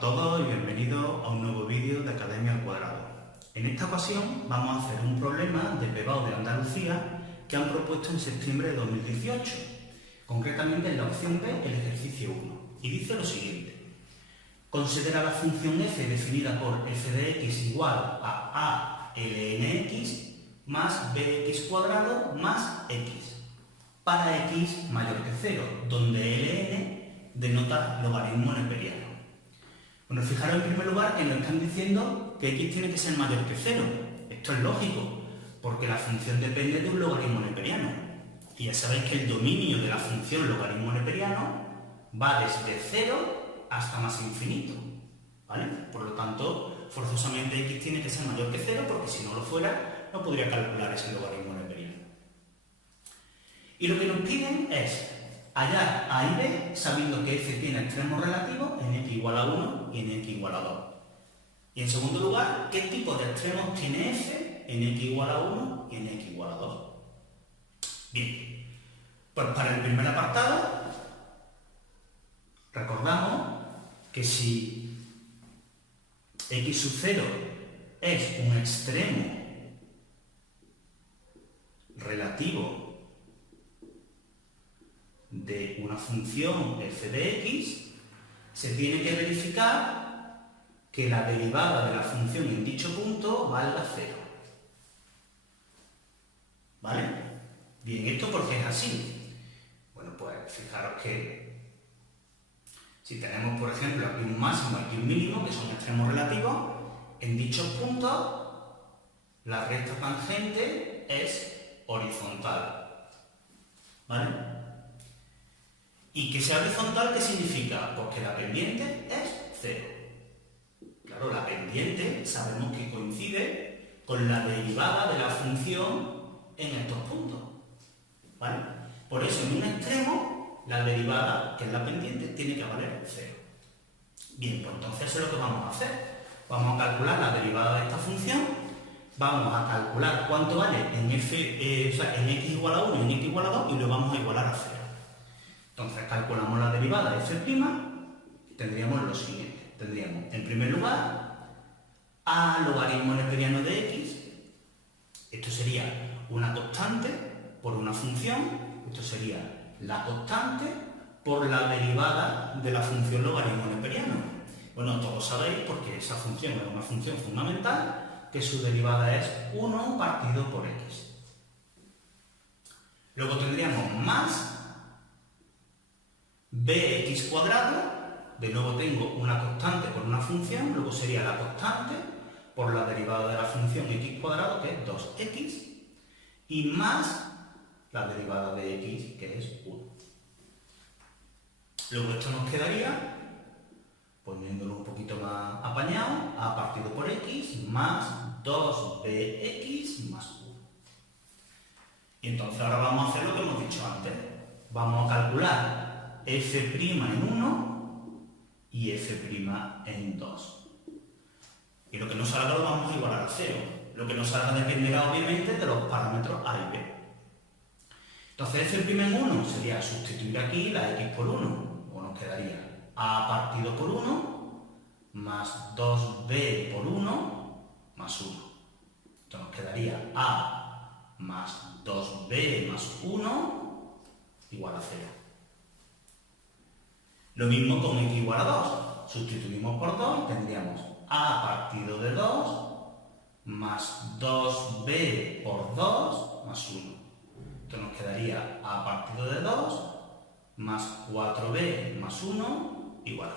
todos y bienvenidos a un nuevo vídeo de Academia al Cuadrado. En esta ocasión vamos a hacer un problema de PEBAU de Andalucía que han propuesto en septiembre de 2018, concretamente en la opción B, el ejercicio 1, y dice lo siguiente. Considera la función f definida por f de x igual a ln x más bx cuadrado más x para x mayor que 0, donde ln denota logaritmo neperiano. Bueno, fijaros en primer lugar que nos están diciendo que x tiene que ser mayor que 0. Esto es lógico, porque la función depende de un logaritmo neperiano. Y ya sabéis que el dominio de la función logaritmo neperiano va desde 0 hasta más infinito, ¿vale? Por lo tanto, forzosamente x tiene que ser mayor que 0, porque si no lo fuera, no podría calcular ese logaritmo neperiano. Y lo que nos piden es hallar a y b sabiendo que f tiene extremos relativos en x igual a 1 y en x igual a 2. Y en segundo lugar, ¿qué tipo de extremos tiene f en x igual a 1 y en x igual a 2? Bien, pues para el primer apartado, recordamos que si x sub 0 es un extremo relativo de una función f de x, se tiene que verificar que la derivada de la función en dicho punto valga 0. ¿Vale? Bien, ¿esto por qué es así? Bueno, pues fijaros que si tenemos, por ejemplo, aquí un máximo y aquí un mínimo, que son extremos relativos, en dichos puntos la recta tangente es horizontal. ¿Vale? ¿Y que sea horizontal qué significa? Pues que la pendiente es 0. Claro, la pendiente sabemos que coincide con la derivada de la función en estos puntos. ¿Vale? Por eso en un extremo la derivada, que es la pendiente, tiene que valer 0. Bien, pues entonces eso es lo que vamos a hacer. Vamos a calcular la derivada de esta función, vamos a calcular cuánto vale en en x igual a 1 y en x igual a 2 y lo vamos a igualar a 0. Entonces calculamos la derivada de f' y tendríamos lo siguiente. Tendríamos, en primer lugar, a logaritmo neperiano de x. Esto sería una constante por una función. Esto sería la constante por la derivada de la función logaritmo neperiano. Bueno, todos sabéis porque esa función es una función fundamental que su derivada es 1 partido por x. Luego tendríamos más bx cuadrado, de nuevo tengo una constante por una función, luego sería la constante por la derivada de la función x cuadrado, que es 2x, y más la derivada de x, que es 1. Luego esto nos quedaría, poniéndolo un poquito más apañado, a partido por x más 2bx más 1. Y entonces ahora vamos a hacer lo que hemos dicho antes. Vamos a calcular f' en 1 y f' en 2. Y lo que nos salga lo vamos a igualar a 0. Lo que nos salga dependerá obviamente de los parámetros a y b. Entonces f' en 1 sería sustituir aquí la x por 1. O nos quedaría a partido por 1 más 2b por 1 más 1. Entonces nos quedaría a más 2b más 1 igual a 0. Lo mismo con x igual a 2. Sustituimos por 2 y tendríamos a partido de 2 más 2b por 2 más 1. Entonces nos quedaría a partido de 2 más 4b más 1 igual a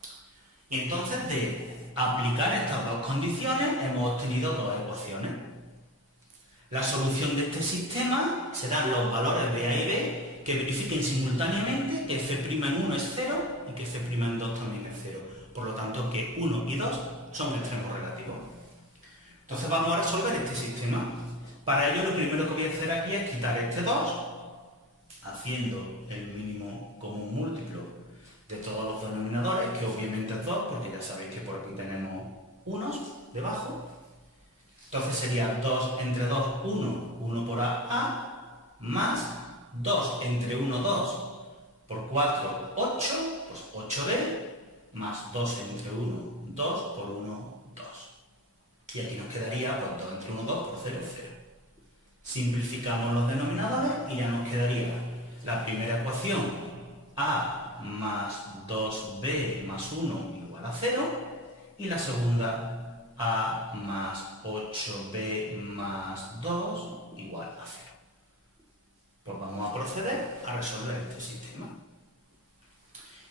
0. Y entonces de aplicar estas dos condiciones hemos obtenido dos ecuaciones. La solución de este sistema serán los valores de a y b que verifiquen simultáneamente que f' en 1 es 0 y que f' en 2 también es 0. Por lo tanto, que 1 y 2 son extremos relativos. Entonces vamos a resolver este sistema. Para ello, lo primero que voy a hacer aquí es quitar este 2, haciendo el mínimo común múltiplo de todos los denominadores, que obviamente es 2, porque ya sabéis que por aquí tenemos unos debajo. Entonces sería 2 entre 2, 1, 1 por a, más 2 entre 1, 2, por 4, 8, pues 8b, más 2 entre 1, 2 por 1, 2. Y aquí nos quedaría pues, 2 entre 1, 2 por 0, 0. Simplificamos los denominadores y ya nos quedaría la primera ecuación a más 2b más 1 igual a 0 y la segunda a más 8b más 2 igual a 0. Pues vamos a proceder a resolver este sistema.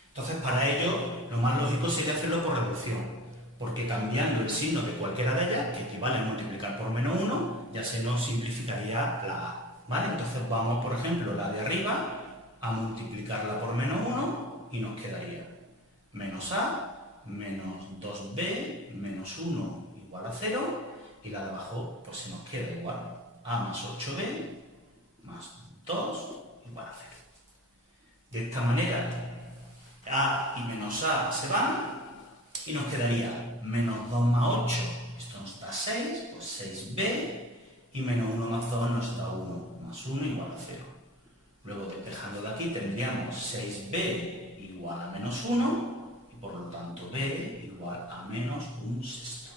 Entonces, para ello, lo más lógico sería hacerlo por reducción, porque cambiando el signo de cualquiera de ellas, que equivale a multiplicar por menos 1, ya se nos simplificaría la a, ¿vale? Entonces vamos, por ejemplo, la de arriba, a multiplicarla por menos 1 y nos quedaría menos a, menos 2b, menos 1 igual a 0, y la de abajo, pues se nos queda igual, a más 8b más 2 igual a 0. De esta manera, a y menos a se van y nos quedaría menos 2 más 8, esto nos da 6, pues 6b, y menos 1 más 2 nos da 1, más 1 igual a 0. Luego, despejando de aquí, tendríamos 6b igual a menos 1, y por lo tanto b igual a menos 1/6.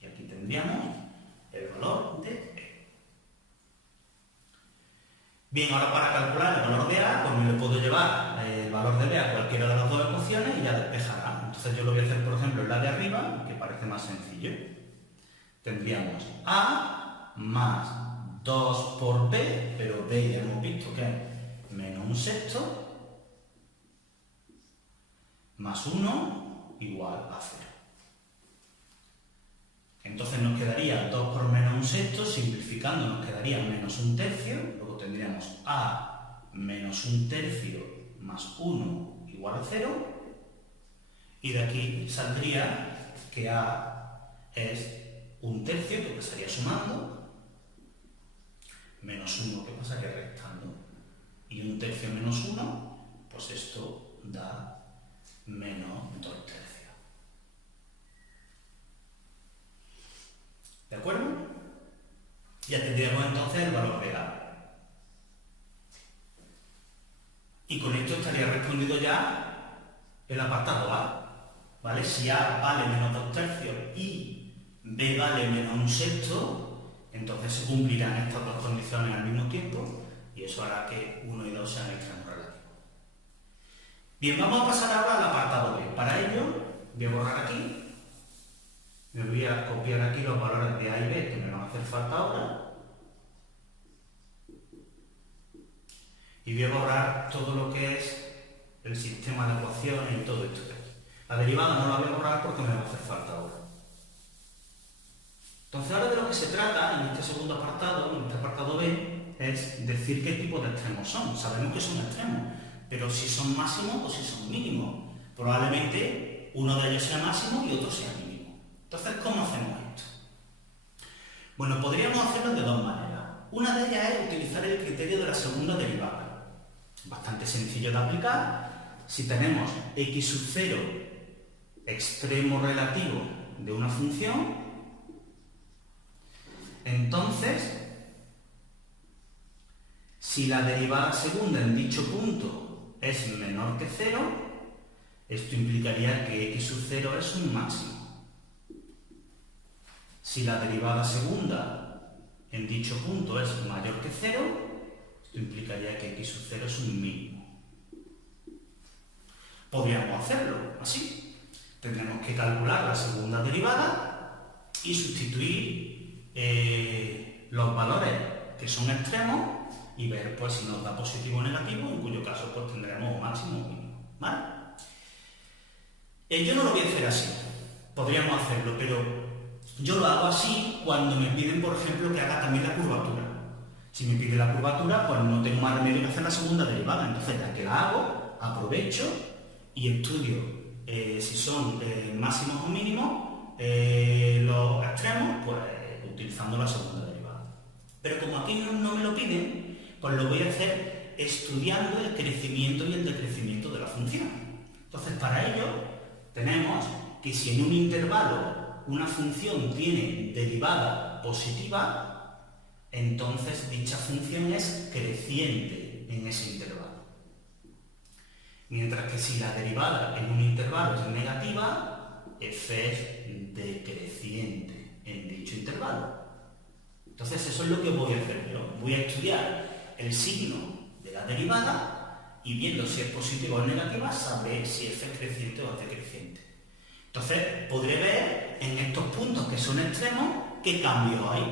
Y aquí tendríamos el valor de b. Bien, ahora para calcular el valor de a, pues me le puedo llevar el valor de b a cualquiera de las dos ecuaciones y ya despejará. Entonces yo lo voy a hacer, por ejemplo, en la de arriba, que parece más sencillo. Tendríamos a más 2 por b, pero b ya hemos visto que es menos 1/6, más 1 igual a 0. Entonces nos quedaría 2 por menos 1/6, simplificando nos quedaría menos 1/3, luego tendríamos a menos 1/3 más 1 igual a 0, y de aquí saldría que a es 1/3, que pasaría sumando, menos 1 que pasaría restando, y 1/3 menos 1, pues esto da menos 2/3. ¿De acuerdo? Ya tendríamos entonces el valor de a. Y con esto estaría respondido ya el apartado A. ¿Vale? Si a vale menos 2/3 y b vale menos 1/6, entonces se cumplirán estas dos condiciones al mismo tiempo y eso hará que 1 y 2 sean extremos relativos. Bien, vamos a pasar ahora al apartado B. Para ello, voy a borrar aquí. Me voy a copiar aquí los valores de a y b que me van a hacer falta ahora. Y voy a borrar todo lo que es el sistema de ecuaciones y todo esto de aquí. La derivada no la voy a borrar porque me va a hacer falta ahora. Entonces ahora de lo que se trata en este segundo apartado, en este apartado B, es decir qué tipo de extremos son. Sabemos que son extremos, pero si son máximos o si son mínimos. Probablemente uno de ellos sea máximo y otro sea mínimo. Entonces, ¿cómo hacemos esto? Bueno, podríamos hacerlo de dos maneras. Una de ellas es utilizar el criterio de la segunda derivada. Bastante sencillo de aplicar. Si tenemos x sub 0 extremo relativo de una función, entonces, si la derivada segunda en dicho punto es menor que 0, esto implicaría que x sub 0 es un máximo. Si la derivada segunda en dicho punto es mayor que 0, esto implicaría que x sub 0 es un mínimo. Podríamos hacerlo así. Tendremos que calcular la segunda derivada y sustituir los valores que son extremos y ver pues, si nos da positivo o negativo, en cuyo caso pues, tendremos máximo o mínimo. ¿Vale? Yo no lo voy a hacer así. Podríamos hacerlo, pero yo lo hago así cuando me piden, por ejemplo, que haga también la curvatura. Si me pide la curvatura, pues no tengo más remedio que hacer la segunda derivada. Entonces, ya que la hago, aprovecho y estudio si son máximos o mínimos los extremos, pues utilizando la segunda derivada. Pero como aquí no me lo piden, pues lo voy a hacer estudiando el crecimiento y el decrecimiento de la función. Entonces, para ello, tenemos que si en un intervalo una función tiene derivada positiva, entonces dicha función es creciente en ese intervalo. Mientras que si la derivada en un intervalo es negativa, f es decreciente en dicho intervalo. Entonces eso es lo que voy a hacer yo. Voy a estudiar el signo de la derivada y viendo si es positiva o negativa, sabré si f es creciente o es decreciente. Entonces podré ver en estos puntos que son extremos qué cambios hay.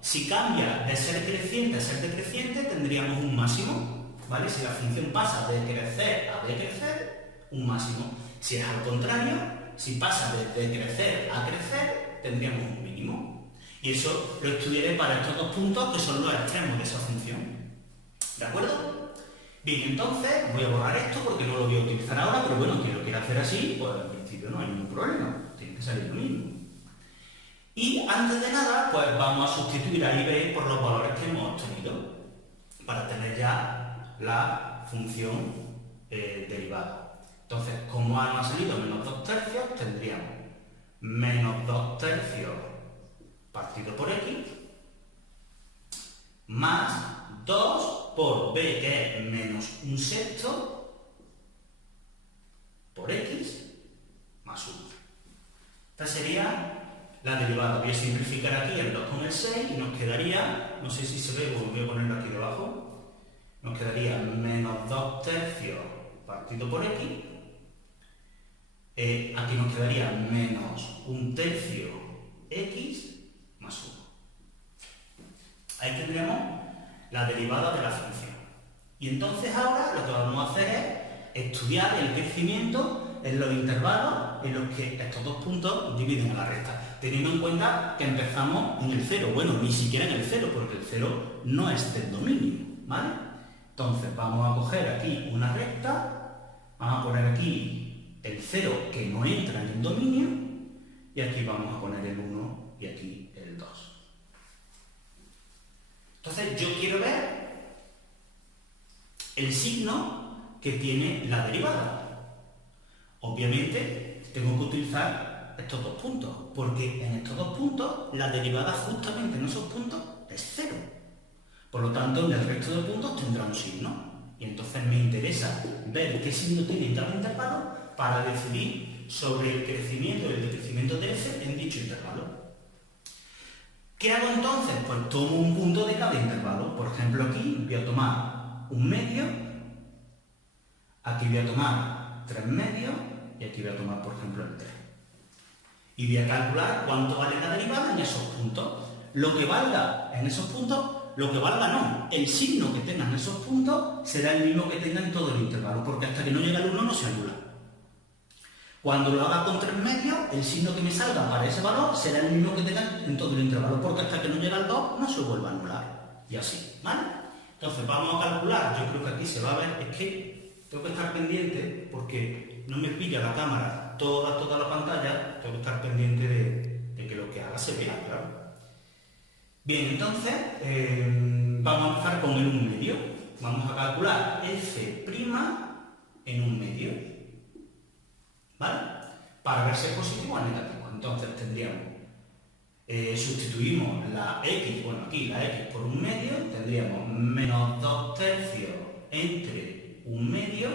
Si cambia de ser creciente a ser decreciente, tendríamos un máximo. ¿Vale? Si la función pasa de crecer a decrecer, un máximo. Si es al contrario, si pasa de decrecer a crecer, tendríamos un mínimo. Y eso lo estudiaré para estos dos puntos que son los extremos de esa función. ¿De acuerdo? Bien, entonces voy a borrar esto porque no lo voy a utilizar ahora, pero bueno, quien lo quiera hacer así, pues en principio no hay ningún problema. Tiene que salir lo mismo. Y antes de nada, pues vamos a sustituir a y b por los valores que hemos obtenido para tener ya la función derivada. Entonces, como A nos ha salido menos 2 tercios, tendríamos menos 2 tercios partido por x más 2 por b, que es menos 1 sexto, por x más 1. Esta sería la derivada. Voy a simplificar aquí el 2 con el 6 y nos quedaría, no sé si se ve, pues voy a ponerlo aquí debajo. Nos quedaría menos 2 tercios partido por x. Aquí nos quedaría menos 1 tercio x más 1. Ahí tendríamos la derivada de la función. Y entonces ahora lo que vamos a hacer es estudiar el crecimiento en los intervalos en los que estos dos puntos dividen a la recta. Teniendo en cuenta que empezamos en el 0. Bueno, ni siquiera en el 0, porque el 0 no es del dominio, ¿vale? Entonces vamos a coger aquí una recta, vamos a poner aquí el 0 que no entra en el dominio y aquí vamos a poner el 1 y aquí el 2. Entonces yo quiero ver el signo que tiene la derivada. Obviamente tengo que utilizar estos dos puntos, porque en estos dos puntos la derivada justamente en esos puntos es 0. Por lo tanto, en el resto de puntos tendrá un signo. Y entonces me interesa ver qué signo tiene cada intervalo para decidir sobre el crecimiento y el decrecimiento de f en dicho intervalo. ¿Qué hago entonces? Pues tomo un punto de cada intervalo. Por ejemplo, aquí voy a tomar un medio, aquí voy a tomar 3 medios y aquí voy a tomar, por ejemplo, el 3. Y voy a calcular cuánto vale la derivada en esos puntos. Lo que valga en esos puntos, lo que valga no, el signo que tengan en esos puntos será el mismo que tenga en todo el intervalo, porque hasta que no llega el 1 no se anula. Cuando lo haga con 3 medios, el signo que me salga para ese valor será el mismo que tenga en todo el intervalo, porque hasta que no llega el 2 no se vuelve a anular. Y así, ¿vale? Entonces vamos a calcular, yo creo que aquí se va a ver, es que tengo que estar pendiente, porque no me pilla la cámara toda la pantalla, tengo que estar pendiente de que lo que haga se vea, claro. Bien, entonces vamos a empezar con el 1 medio. Vamos a calcular f' en 1 medio. ¿Vale? Para ver si es positivo o negativo. Entonces tendríamos, sustituimos la x, bueno aquí la x por 1 medio, tendríamos menos 2 tercios entre 1 medio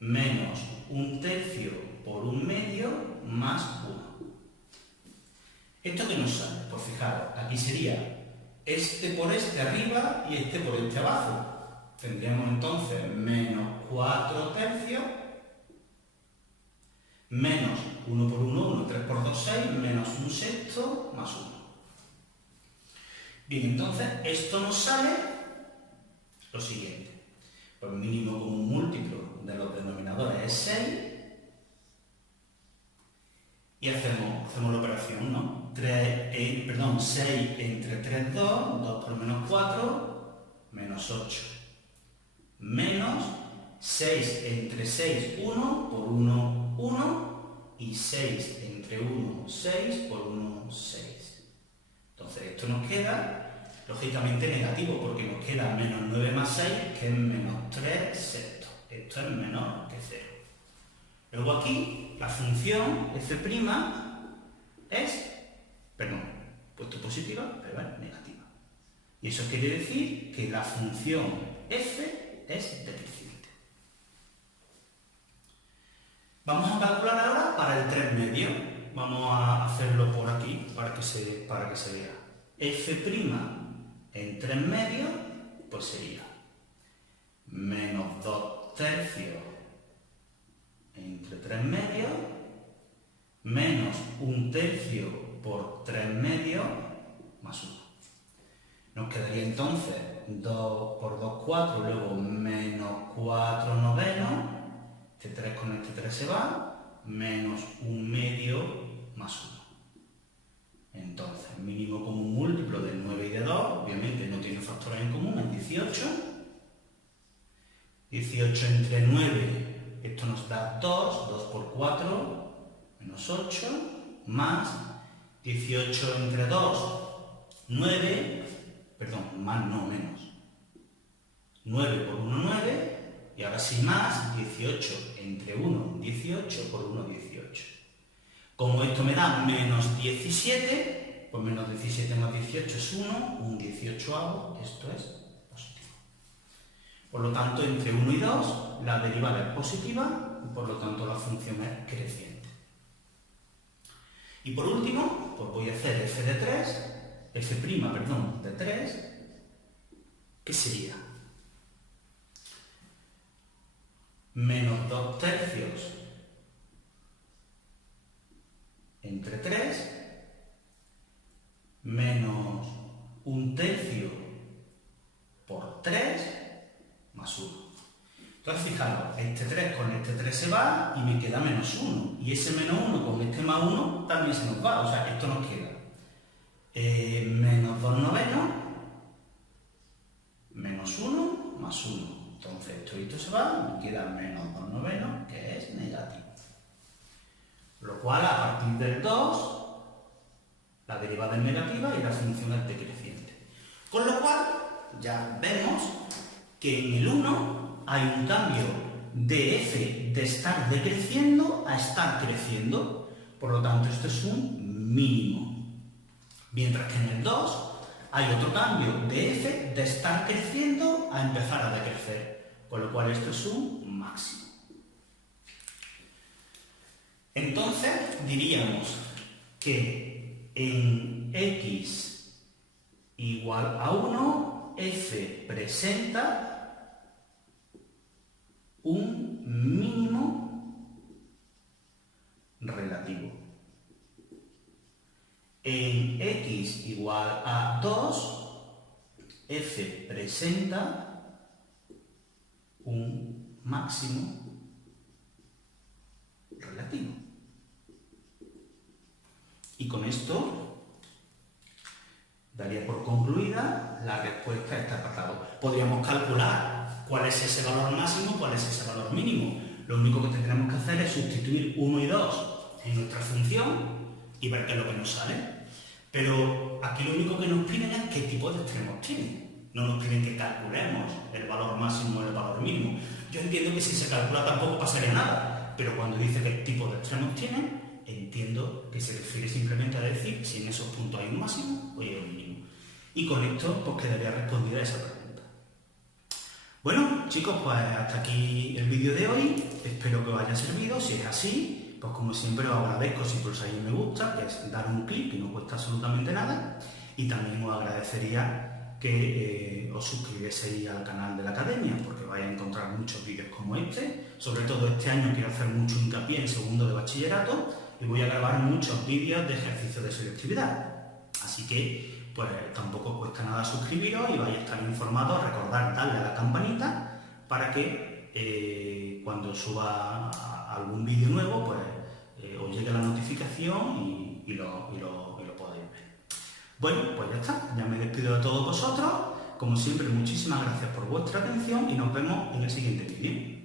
menos 1 tercio por 1 medio más 1. ¿Esto qué nos sale? Pues fijaros, aquí sería este por este arriba y este por este abajo. Tendríamos entonces menos 4 tercios, menos 1 por 1, 1, 3 por 2, 6, menos 1 sexto, más 1. Bien, entonces esto nos sale lo siguiente. Pues mínimo común múltiplo de los denominadores es 6. Y hacemos la operación, ¿no? 6 entre 3, 2, 2 por menos 4, menos 8. Menos 6 entre 6, 1, por 1, 1. Y 6 entre 1, 6, por 1, 6. Entonces esto nos queda, lógicamente, negativo, porque nos queda menos 9 más 6, que es menos 3 sextos. Esto es menor que 0. Luego aquí, la función f' es, puesto positiva, pero es negativa. Y eso quiere decir que la función f es decreciente. Vamos a calcular ahora para el 3 medios. Vamos a hacerlo por aquí para que se vea. F' en 3 medios, pues sería menos 2 tercios entre 3 medios, menos 1 tercio por 3 medios, más 1. Nos quedaría entonces 2 por 2, 4, luego menos 4 novenos, este 3 con este 3 se va, menos 1 medio más 1. Entonces, mínimo común múltiplo de 9 y de 2, obviamente no tiene factores en común, es 18. 18 entre 9, esto nos da 2, 2 por 4, menos 8, más 18 entre 2, 9, perdón, más no, menos. 9 por 1, 9, y ahora sí más, 18 entre 1, 18 por 1, 18. Como esto me da menos 17, pues menos 17 más 18 es 1, un 18avo, esto es positivo. Por lo tanto, entre 1 y 2, la derivada es positiva, y por lo tanto la función es creciente. Y por último, pues voy a hacer f de 3, de 3, que sería menos 2 tercios entre 3, menos 1 tercio por 3, más 1. Entonces, fijaros, este 3 con este 3 se va y me queda menos 1. Y ese menos 1 con este más 1 también se nos va, o sea, esto nos queda menos 2 novenos, menos 1, más 1. Entonces, esto se va, me queda menos 2 novenos, que es negativo. Lo cual, a partir del 2, la derivada es negativa y la función es decreciente. Con lo cual, ya vemos que en el 1 hay un cambio de f de estar decreciendo a estar creciendo. Por lo tanto, esto es un mínimo. Mientras que en el 2 hay otro cambio de f de estar creciendo a empezar a decrecer. Con lo cual, esto es un máximo. Entonces, diríamos que en x igual a 1, f presenta un mínimo relativo. En x igual a 2, f presenta un máximo relativo. Y con esto daría por concluida la respuesta a este apartado. Podríamos calcular cuál es ese valor máximo, cuál es ese valor mínimo. Lo único que tendremos que hacer es sustituir 1 y 2 en nuestra función y ver qué es lo que nos sale. Pero aquí lo único que nos piden es qué tipo de extremos tienen. No nos piden que calculemos el valor máximo o el valor mínimo. Yo entiendo que si se calcula tampoco pasaría nada, pero cuando dice qué tipo de extremos tienen, entiendo que se refiere simplemente a decir si en esos puntos hay un máximo o hay un mínimo. Y con esto pues quedaría respondida esa pregunta. Bueno, chicos, pues hasta aquí el vídeo de hoy. Espero que os haya servido. Si es así, pues como siempre os agradezco si pulsáis me gusta, que es dar un clic, que no cuesta absolutamente nada. Y también os agradecería que os suscribieseis al canal de la Academia, porque vais a encontrar muchos vídeos como este. Sobre todo este año quiero hacer mucho hincapié en segundo de bachillerato y voy a grabar muchos vídeos de ejercicios de selectividad. Así que, pues tampoco cuesta nada suscribiros y vais a estar informados. Recordad darle a la campanita para que cuando suba algún vídeo nuevo, pues os llegue la notificación y lo podéis ver. Bueno, pues ya está, ya me despido de todos vosotros. Como siempre, muchísimas gracias por vuestra atención y nos vemos en el siguiente vídeo.